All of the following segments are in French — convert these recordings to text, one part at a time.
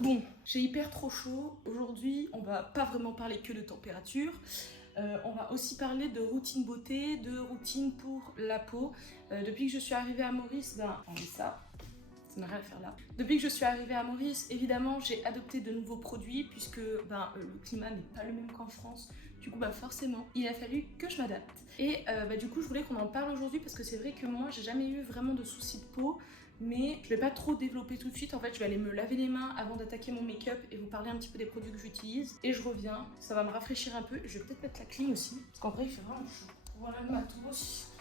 Bon, j'ai hyper trop chaud. Aujourd'hui, on va pas vraiment parler que de température. On va aussi parler de routine beauté, de routine pour la peau. Depuis que je suis arrivée à Maurice, on met ça n'a rien à faire là. Depuis que je suis arrivée à Maurice, évidemment, j'ai adopté de nouveaux produits puisque le climat n'est pas le même qu'en France. Du coup, forcément, il a fallu que je m'adapte. Et du coup, je voulais qu'on en parle aujourd'hui parce que c'est vrai que moi, j'ai jamais eu vraiment de soucis de peau. Mais je vais pas trop développer tout de suite. En fait, je vais aller me laver les mains avant d'attaquer mon make-up et vous parler un petit peu des produits que j'utilise. Et je reviens, ça va me rafraîchir un peu. Je vais peut-être mettre la clim aussi, parce qu'en vrai, il fait vraiment chaud. Voilà le matos.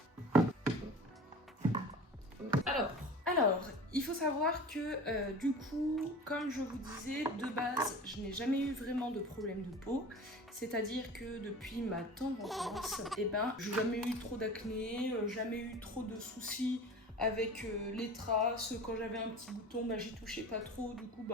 Alors, il faut savoir que du coup, comme je vous disais, de base, je n'ai jamais eu vraiment de problème de peau. C'est-à-dire que depuis ma tendre enfance, je n'ai jamais eu trop d'acné, jamais eu trop de soucis avec les traces. Quand j'avais un petit bouton, j'y touchais pas trop. Du coup,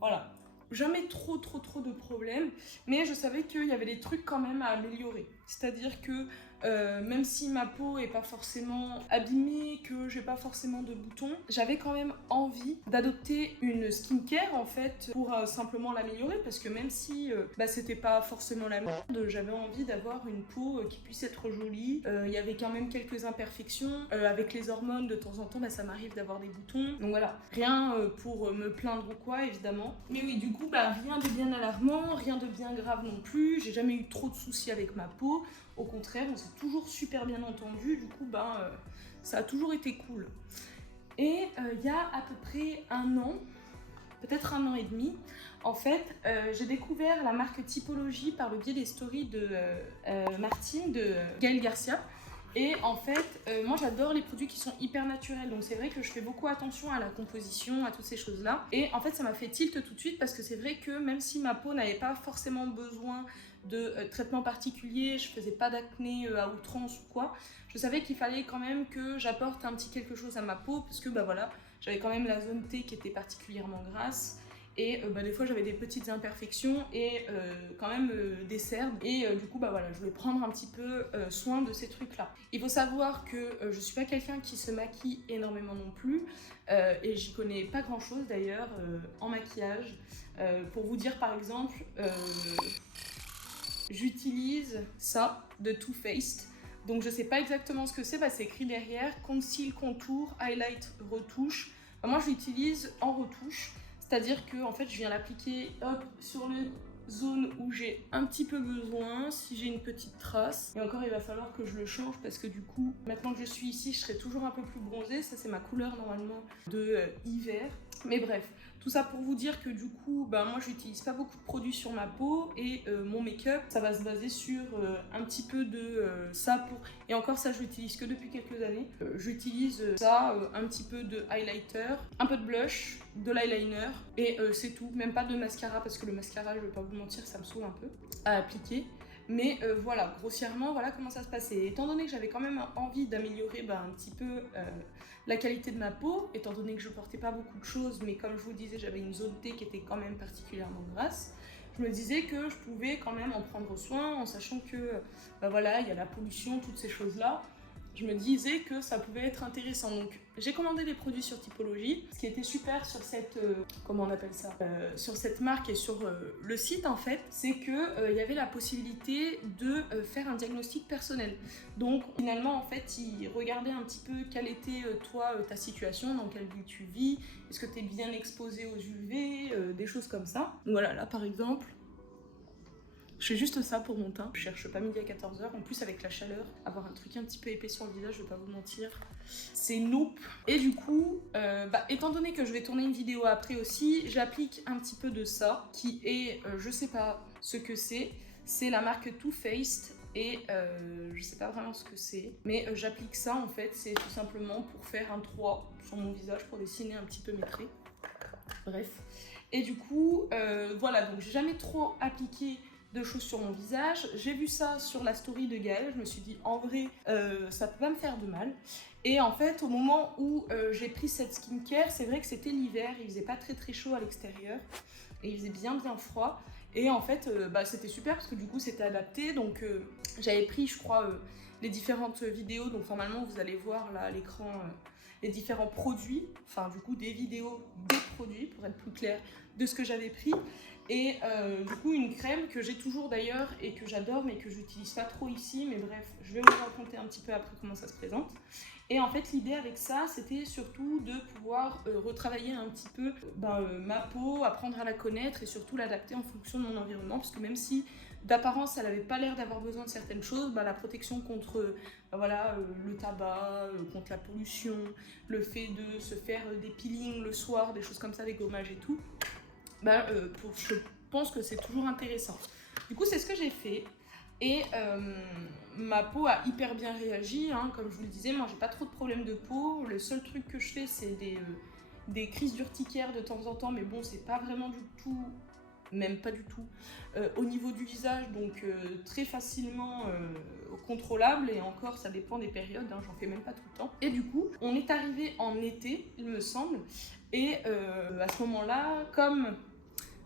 voilà. Jamais trop de problèmes, mais je savais qu'il y avait des trucs quand même à améliorer. C'est-à-dire que même si ma peau est pas forcément abîmée, que j'ai pas forcément de boutons, j'avais quand même envie d'adopter une skincare en fait pour simplement l'améliorer, parce que même si c'était pas forcément la merde, j'avais envie d'avoir une peau qui puisse être jolie. Il y avait quand même quelques imperfections. Avec les hormones, de temps en temps, ça m'arrive d'avoir des boutons. Donc voilà, rien pour me plaindre ou quoi, évidemment. Mais oui, du coup, rien de bien alarmant, rien de bien grave non plus. J'ai jamais eu trop de soucis avec ma peau. Au contraire, on s'est toujours super bien entendu. Du coup, ça a toujours été cool. Et il y a à peu près un an, peut-être un an et demi, en fait, j'ai découvert la marque Typologie par le biais des stories de Martine, de Gaël Garcia. Et en fait, moi j'adore les produits qui sont hyper naturels, donc c'est vrai que je fais beaucoup attention à la composition, à toutes ces choses-là. Et en fait, ça m'a fait tilt tout de suite parce que c'est vrai que même si ma peau n'avait pas forcément besoin de traitement particulier, je faisais pas d'acné à outrance ou quoi, je savais qu'il fallait quand même que j'apporte un petit quelque chose à ma peau parce que voilà, j'avais quand même la zone T qui était particulièrement grasse. Et des fois j'avais des petites imperfections et quand même des cernes. Et du coup voilà, je voulais prendre un petit peu soin de ces trucs là. Il faut savoir que je suis pas quelqu'un qui se maquille énormément non plus, et j'y connais pas grand chose d'ailleurs en maquillage. Pour vous dire par exemple, j'utilise ça de Too Faced. Donc je sais pas exactement ce que c'est, c'est écrit derrière conceal, contour, highlight, retouche. Moi je l'utilise en retouche. C'est-à-dire que en fait, je viens l'appliquer sur les zones où j'ai un petit peu besoin, si j'ai une petite trace. Et encore, il va falloir que je le change parce que du coup, maintenant que je suis ici, je serai toujours un peu plus bronzée. Ça, c'est ma couleur normalement de hiver. Mais bref, tout ça pour vous dire que du coup, moi j'utilise pas beaucoup de produits sur ma peau et mon make-up, ça va se baser sur un petit peu de ça pour... Et encore ça, je l'utilise que depuis quelques années. J'utilise ça, un petit peu de highlighter, un peu de blush, de l'eyeliner et c'est tout. Même pas de mascara parce que le mascara, je vais pas vous mentir, ça me saoule un peu à appliquer. Mais voilà, grossièrement, voilà comment ça se passait. Étant donné que j'avais quand même envie d'améliorer un petit peu la qualité de ma peau, étant donné que je portais pas beaucoup de choses, mais comme je vous disais, j'avais une zone T qui était quand même particulièrement grasse, je me disais que je pouvais quand même en prendre soin en sachant que, voilà, il y a la pollution, toutes ces choses-là. Je me disais que ça pouvait être intéressant. Donc j'ai commandé des produits sur Typologie. Ce qui était super sur cette, comment on appelle ça, sur cette marque et sur le site en fait, c'est que il y avait la possibilité de faire un diagnostic personnel. Donc finalement en fait, ils regardaient un petit peu quelle était toi, ta situation, dans quelle ville tu vis, est-ce que tu es bien exposé aux UV, des choses comme ça. Donc voilà, là par exemple, je fais juste ça pour mon teint. Je cherche pas midi à 14h. En plus, avec la chaleur, avoir un truc un petit peu épais sur le visage, je vais pas vous mentir, c'est nope. Et du coup, étant donné que je vais tourner une vidéo après aussi, j'applique un petit peu de ça, qui est, je sais pas ce que c'est la marque Too Faced. Et je sais pas vraiment ce que c'est, mais j'applique ça en fait, c'est tout simplement pour faire un 3 sur mon visage, pour dessiner un petit peu mes traits. Bref. Et du coup, voilà, donc j'ai jamais trop appliqué de choses sur mon visage. J'ai vu ça sur la story de Gaël, je me suis dit en vrai ça peut pas me faire de mal. Et en fait au moment où j'ai pris cette skincare, c'est vrai que c'était l'hiver, il faisait pas très chaud à l'extérieur et il faisait bien froid. Et en fait c'était super parce que du coup c'était adapté. Donc j'avais pris je crois les différentes vidéos, donc normalement vous allez voir là à l'écran les différents produits, enfin du coup des vidéos des produits pour être plus clair de ce que j'avais pris. Et du coup une crème que j'ai toujours d'ailleurs et que j'adore mais que j'utilise pas trop ici, mais bref, je vais vous raconter un petit peu après comment ça se présente. Et en fait l'idée avec ça c'était surtout de pouvoir retravailler un petit peu ma peau, apprendre à la connaître et surtout l'adapter en fonction de mon environnement, parce que même si d'apparence elle n'avait pas l'air d'avoir besoin de certaines choses, la protection contre le tabac, contre la pollution, le fait de se faire des peelings le soir, des choses comme ça, des gommages et tout, je pense que c'est toujours intéressant. Du coup, c'est ce que j'ai fait. Et ma peau a hyper bien réagi, hein. Comme je vous le disais, moi j'ai pas trop de problèmes de peau. Le seul truc que je fais, c'est des crises d'urticaire de temps en temps, mais bon, c'est pas vraiment du tout, même pas du tout, au niveau du visage, donc très facilement contrôlable, et encore ça dépend des périodes, hein, j'en fais même pas tout le temps. Et du coup, on est arrivé en été, il me semble, et à ce moment-là, comme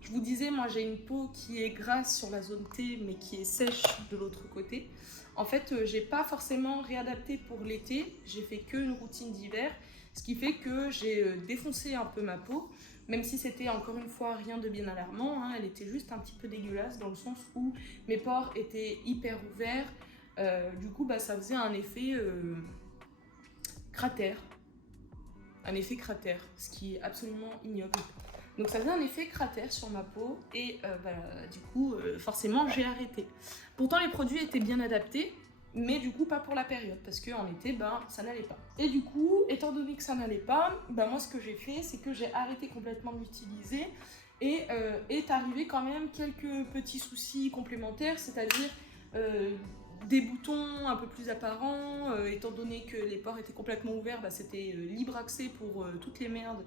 je vous disais, moi j'ai une peau qui est grasse sur la zone T, mais qui est sèche de l'autre côté. En fait, j'ai pas forcément réadapté pour l'été, j'ai fait qu'une routine d'hiver, ce qui fait que j'ai défoncé un peu ma peau, même si c'était encore une fois rien de bien alarmant, hein, elle était juste un petit peu dégueulasse dans le sens où mes pores étaient hyper ouverts, du coup ça faisait un effet cratère, ce qui est absolument ignoble. Donc ça faisait un effet cratère sur ma peau et du coup forcément j'ai arrêté. Pourtant les produits étaient bien adaptés, mais du coup pas pour la période, parce qu'en été ça n'allait pas. Et du coup, étant donné que ça n'allait pas, moi ce que j'ai fait, c'est que j'ai arrêté complètement de l'utiliser, et est arrivé quand même quelques petits soucis complémentaires, c'est-à-dire des boutons un peu plus apparents, étant donné que les pores étaient complètement ouverts, c'était libre accès pour toutes les merdes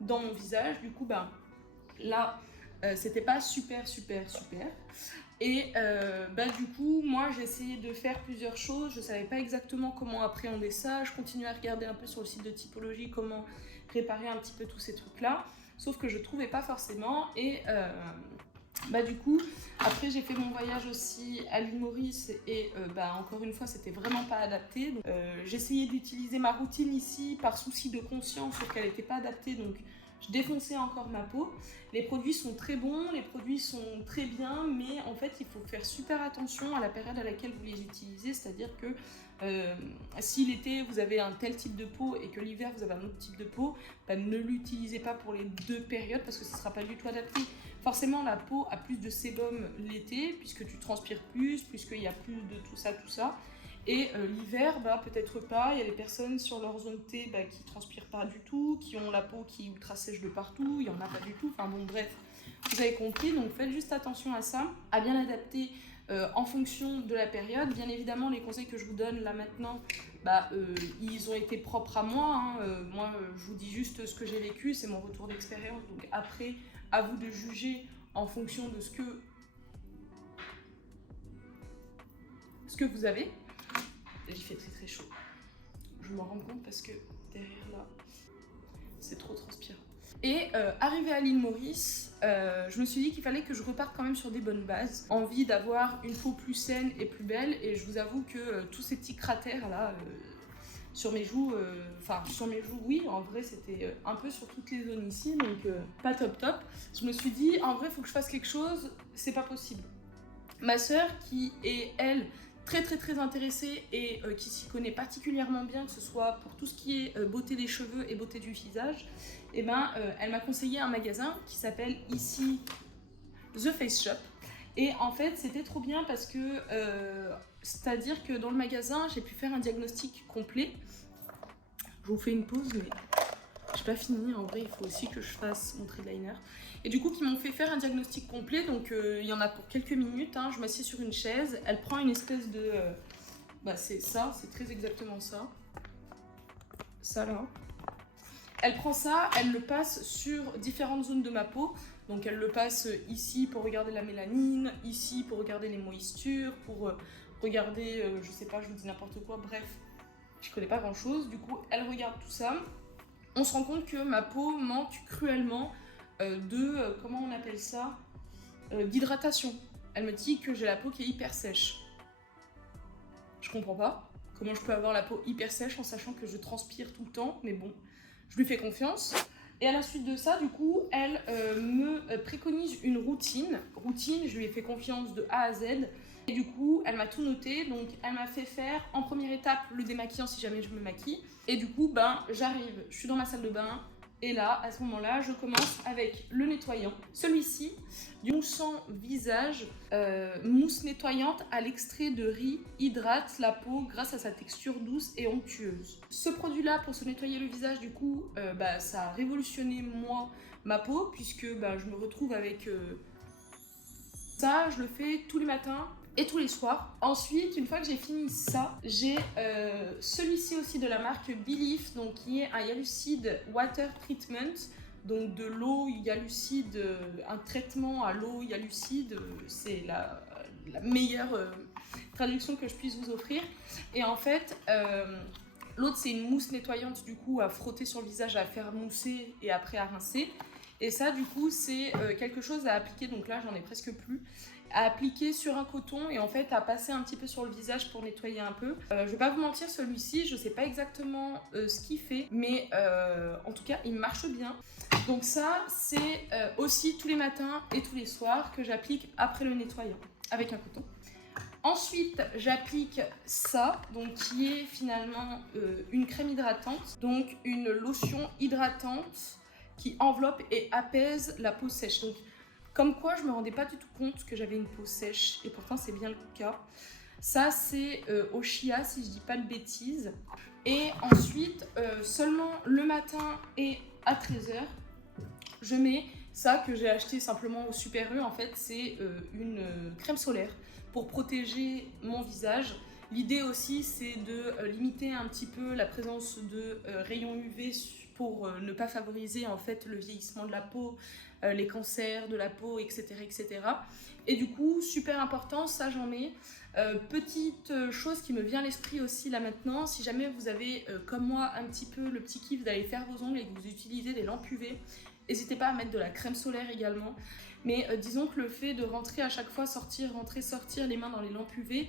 dans mon visage. Du coup là c'était pas super. Et du coup moi j'ai essayé de faire plusieurs choses, je savais pas exactement comment appréhender ça, je continuais à regarder un peu sur le site de Typologie comment réparer un petit peu tous ces trucs là, sauf que je trouvais pas forcément. Et du coup après j'ai fait mon voyage aussi à l'île Maurice, et encore une fois c'était vraiment pas adapté, donc j'essayais d'utiliser ma routine ici par souci de conscience, sauf qu'elle n'était pas adaptée, donc je défonçais encore ma peau. Les produits sont très bons, les produits sont très bien, mais en fait il faut faire super attention à la période à laquelle vous les utilisez, c'est-à-dire que si l'été vous avez un tel type de peau et que l'hiver vous avez un autre type de peau, ne l'utilisez pas pour les deux périodes parce que ce ne sera pas du tout adapté. Forcément la peau a plus de sébum l'été puisque tu transpires plus, puisqu'il y a plus de tout ça. Et l'hiver, peut-être pas. Il y a des personnes sur leur zone T qui transpirent pas du tout, qui ont la peau qui est ultra sèche de partout, il y en a pas du tout. Enfin bon, bref, vous avez compris. Donc faites juste attention à ça, à bien adapter en fonction de la période. Bien évidemment, les conseils que je vous donne là maintenant, ils ont été propres à moi, hein. Moi, je vous dis juste ce que j'ai vécu, c'est mon retour d'expérience. Donc après, à vous de juger en fonction de ce que vous avez. Il fait très chaud. Je m'en rends compte parce que derrière là, c'est trop transpirant. Et arrivé à l'île Maurice, je me suis dit qu'il fallait que je reparte quand même sur des bonnes bases. Envie d'avoir une peau plus saine et plus belle. Et je vous avoue que tous ces petits cratères là sur mes joues, oui, en vrai c'était un peu sur toutes les zones ici, donc pas top. Je me suis dit, en vrai, il faut que je fasse quelque chose, c'est pas possible. Ma sœur, qui est elle très intéressée et qui s'y connaît particulièrement bien, que ce soit pour tout ce qui est beauté des cheveux et beauté du visage, elle m'a conseillé un magasin qui s'appelle ici The Face Shop. Et en fait c'était trop bien parce que c'est-à-dire que dans le magasin j'ai pu faire un diagnostic complet. Je vous fais une pause, mais j'ai pas fini, en vrai il faut aussi que je fasse mon trait liner. Et du coup qui m'ont fait faire un diagnostic complet, donc il y en a pour quelques minutes, hein. Je m'assieds sur une chaise, elle prend une espèce de... c'est ça, c'est très exactement ça. Ça là. Elle prend ça, elle le passe sur différentes zones de ma peau. Donc elle le passe ici pour regarder la mélanine, ici pour regarder les moistures, pour regarder, je sais pas, je vous dis n'importe quoi, bref. Je connais pas grand chose, du coup elle regarde tout ça. On se rend compte que ma peau manque cruellement comment on appelle ça, d'hydratation. Elle me dit que j'ai la peau qui est hyper sèche. Je comprends pas comment je peux avoir la peau hyper sèche en sachant que je transpire tout le temps, mais bon, je lui fais confiance. Et à la suite de ça, du coup, elle me préconise une routine. Routine, je lui ai fait confiance de A à Z. Et du coup, elle m'a tout noté. Donc, elle m'a fait faire en première étape le démaquillant si jamais je me maquille. Et du coup, j'arrive, je suis dans ma salle de bain. Et là, à ce moment-là, je commence avec le nettoyant. Celui-ci, du moussant visage, mousse nettoyante à l'extrait de riz, hydrate la peau grâce à sa texture douce et onctueuse. Ce produit-là, pour se nettoyer le visage, du coup, ça a révolutionné moi, ma peau, puisque je me retrouve avec ça. Je le fais tous les matins et tous les soirs. Ensuite, une fois que j'ai fini ça, j'ai celui-ci aussi de la marque Belif, donc qui est un Hyalucide Water Treatment, donc de l'eau hyalucide, un traitement à l'eau hyalucide, c'est la meilleure traduction que je puisse vous offrir. Et en fait, l'autre c'est une mousse nettoyante du coup à frotter sur le visage, à faire mousser et après à rincer. Et ça du coup c'est quelque chose à appliquer, donc là j'en ai presque plus, à appliquer sur un coton et en fait à passer un petit peu sur le visage pour nettoyer un peu. Je vais pas vous mentir, celui-ci, je sais pas exactement ce qu'il fait, mais en tout cas il marche bien. Donc ça c'est aussi tous les matins et tous les soirs que j'applique après le nettoyant avec un coton. Ensuite, j'applique ça, donc qui est finalement une crème hydratante, donc une lotion hydratante qui enveloppe et apaise la peau sèche. Donc, comme quoi, je me rendais pas du tout compte que j'avais une peau sèche, et pourtant c'est bien le cas. Ça, c'est au chia, si je dis pas de bêtises. Et ensuite, seulement le matin et à 13h, je mets ça que j'ai acheté simplement au Super U. En fait, c'est une crème solaire pour protéger mon visage. L'idée aussi, c'est de limiter un petit peu la présence de rayons UV pour ne pas favoriser en fait le vieillissement de la peau, les cancers de la peau, etc., etc. Et du coup, super important, ça j'en mets. Petite chose qui me vient à l'esprit aussi là maintenant, si jamais vous avez comme moi un petit peu le petit kiff d'aller faire vos ongles et que vous utilisez des lampes UV, n'hésitez pas à mettre de la crème solaire également. Mais disons que le fait de rentrer à chaque fois, sortir, rentrer, sortir les mains dans les lampes UV,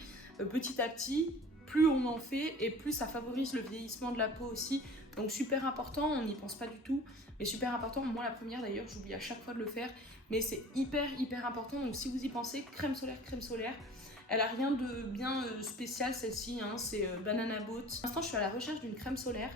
petit à petit, plus on en fait et plus ça favorise le vieillissement de la peau aussi. Donc super important, on n'y pense pas du tout, mais super important. Moi la première d'ailleurs, j'oublie à chaque fois de le faire, mais c'est hyper important. Donc si vous y pensez, crème solaire. Elle a rien de bien spécial celle-ci, hein, c'est Banana Boat. Pour l'instant je suis à la recherche d'une crème solaire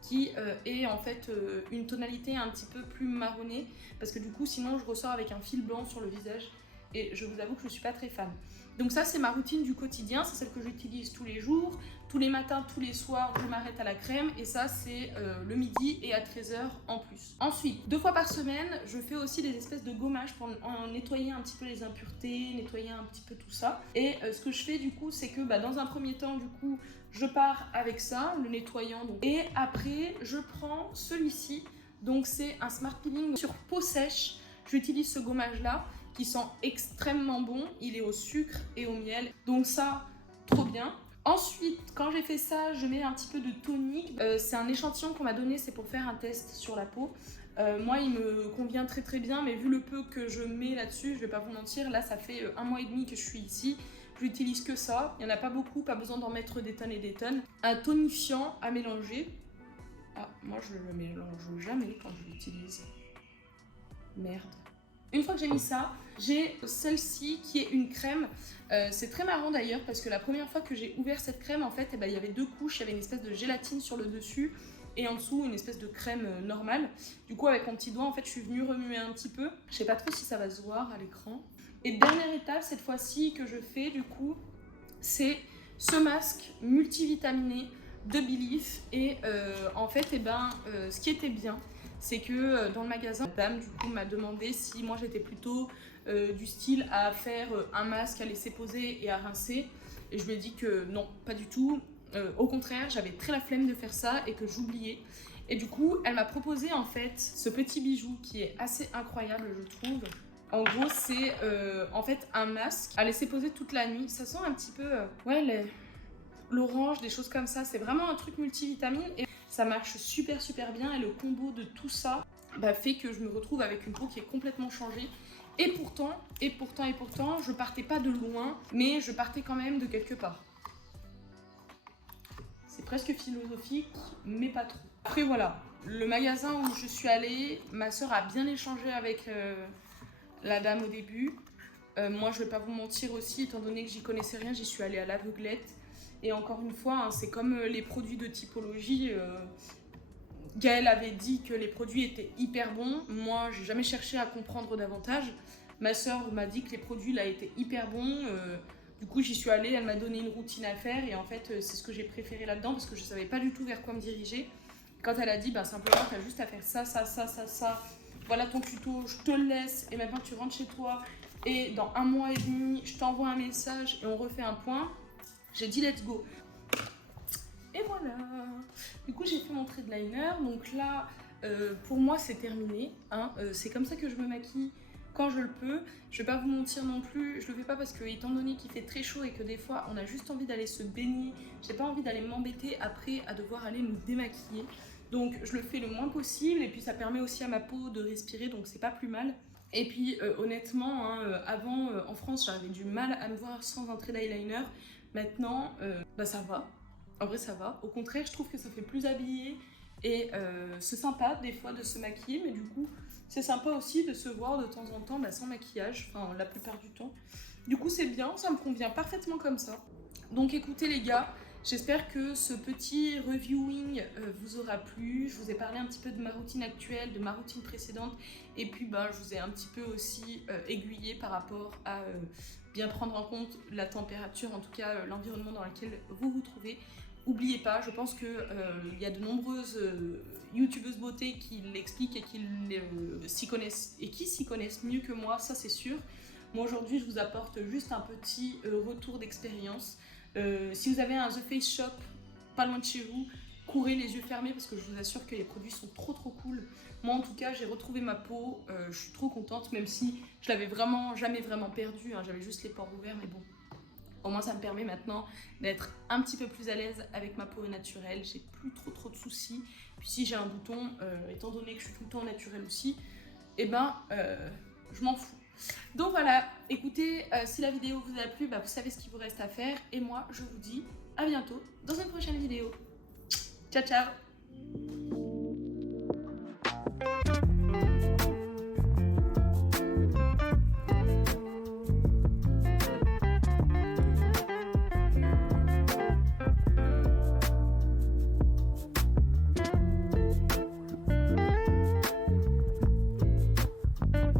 qui est en fait une tonalité un petit peu plus marronnée, parce que du coup sinon je ressors avec un fil blanc sur le visage et je vous avoue que je suis pas très fan. Donc ça c'est ma routine du quotidien, c'est celle que j'utilise tous les jours, tous les matins, tous les soirs je m'arrête à la crème et ça c'est le midi et à 13h en plus. Ensuite, 2 fois par semaine, je fais aussi des espèces de gommage pour nettoyer un petit peu les impuretés, nettoyer un petit peu tout ça. Et ce que je fais du coup c'est que dans un premier temps du coup je pars avec ça, le nettoyant donc. Et après je prends celui-ci, donc c'est un Smart Peeling sur peau sèche. J'utilise ce gommage là qui sent extrêmement bon, il est au sucre et au miel, donc ça, trop bien. Ensuite, quand j'ai fait ça, je mets un petit peu de tonique. C'est un échantillon qu'on m'a donné, c'est pour faire un test sur la peau. Moi, il me convient très bien, mais vu le peu que je mets là-dessus, je vais pas vous mentir, là, ça fait 1 mois et demi que je suis ici. Je n'utilise que ça, il n'y en a pas beaucoup, pas besoin d'en mettre des tonnes et des tonnes. Un tonifiant à mélanger. Ah, moi, je le mélange jamais quand je l'utilise. Merde. Une fois que j'ai mis ça, j'ai celle-ci qui est une crème. C'est très marrant d'ailleurs parce que la première fois que j'ai ouvert cette crème, en fait, il y avait 2 couches. Il y avait une espèce de gélatine sur le dessus et en dessous une espèce de crème normale. Du coup, avec mon petit doigt, en fait, je suis venue remuer un petit peu. Je sais pas trop si ça va se voir à l'écran. Et dernière étape, cette fois-ci, que je fais, du coup, c'est ce masque multivitaminé de Belif. Et en fait, ce qui était bien, c'est que dans le magasin, la dame du coup m'a demandé si moi j'étais plutôt du style à faire un masque, à laisser poser et à rincer. Et je lui ai dit que non, pas du tout. Au contraire, j'avais très la flemme de faire ça et que j'oubliais. Et du coup, elle m'a proposé en fait ce petit bijou qui est assez incroyable, je trouve. En gros, c'est en fait un masque à laisser poser toute la nuit. Ça sent un petit peu, l'orange, des choses comme ça. C'est vraiment un truc multivitamine et ça marche super bien. Et le combo de tout ça fait que je me retrouve avec une peau qui est complètement changée. Et pourtant, je partais pas de loin, mais je partais quand même de quelque part. c'est presque philosophique, mais pas trop. Après voilà, le magasin où je suis allée, ma soeur a bien échangé avec la dame au début. Moi je vais pas vous mentir aussi, étant donné que j'y connaissais rien, j'y suis allée à l'aveuglette. Et encore une fois, hein, c'est comme les produits de typologie. Gaëlle avait dit que les produits étaient hyper bons. Moi, j'ai jamais cherché à comprendre davantage. Ma soeur m'a dit que les produits là étaient hyper bons. Du coup, j'y suis allée, elle m'a donné une routine à faire. Et en fait, c'est ce que j'ai préféré là-dedans parce que je savais pas du tout vers quoi me diriger. Quand elle a dit, bah, simplement, tu as juste à faire ça, ça, ça, ça, ça. Voilà ton tuto, je te le laisse. Et maintenant, tu rentres chez toi. Et dans 1 mois et demi, je t'envoie un message et on refait un point. J'ai dit let's go. Et voilà. Du coup, j'ai fait mon trait de liner. Donc là, pour moi, c'est terminé. Hein. C'est comme ça que je me maquille quand je le peux. Je vais pas vous mentir non plus. Je le fais pas parce que, étant donné qu'il fait très chaud et que des fois, on a juste envie d'aller se baigner. J'ai pas envie d'aller m'embêter après à devoir aller me démaquiller. Donc, je le fais le moins possible. Et puis, ça permet aussi à ma peau de respirer. Donc, c'est pas plus mal. Et puis, honnêtement, hein, avant, en France, j'avais du mal à me voir sans un trait d'eyeliner. Maintenant, bah ça va. En vrai, ça va. Au contraire, je trouve que ça fait plus habillé. Et c'est sympa, des fois, de se maquiller. Mais du coup, c'est sympa aussi de se voir de temps en temps bah, sans maquillage. Enfin, la plupart du temps. Du coup, c'est bien. Ça me convient parfaitement comme ça. Donc, écoutez, les gars. J'espère que ce petit reviewing vous aura plu. Je vous ai parlé un petit peu de ma routine actuelle, de ma routine précédente. Et puis, bah, je vous ai un petit peu aussi aiguillé par rapport à bien prendre en compte la température, en tout cas l'environnement dans lequel vous vous trouvez. N'oubliez pas, je pense qu'il y a de nombreuses youtubeuses beauté qui l'expliquent et qui s'y connaissent mieux que moi, ça c'est sûr. Moi aujourd'hui, je vous apporte juste un petit retour d'expérience. Si vous avez un The Face Shop pas loin de chez vous, courez les yeux fermés parce que je vous assure que les produits sont trop cool. Moi en tout cas, j'ai retrouvé ma peau, je suis trop contente, même si je l'avais vraiment jamais vraiment perdue, hein, j'avais juste les pores ouverts, mais bon. Au moins ça me permet maintenant d'être un petit peu plus à l'aise avec ma peau naturelle, j'ai plus trop de soucis. Puis si j'ai un bouton, étant donné que je suis tout le temps naturelle aussi, et ben je m'en fous. Donc voilà, écoutez, si la vidéo vous a plu, bah, vous savez ce qu'il vous reste à faire. Et moi, je vous dis à bientôt dans une prochaine vidéo. Ciao, ciao!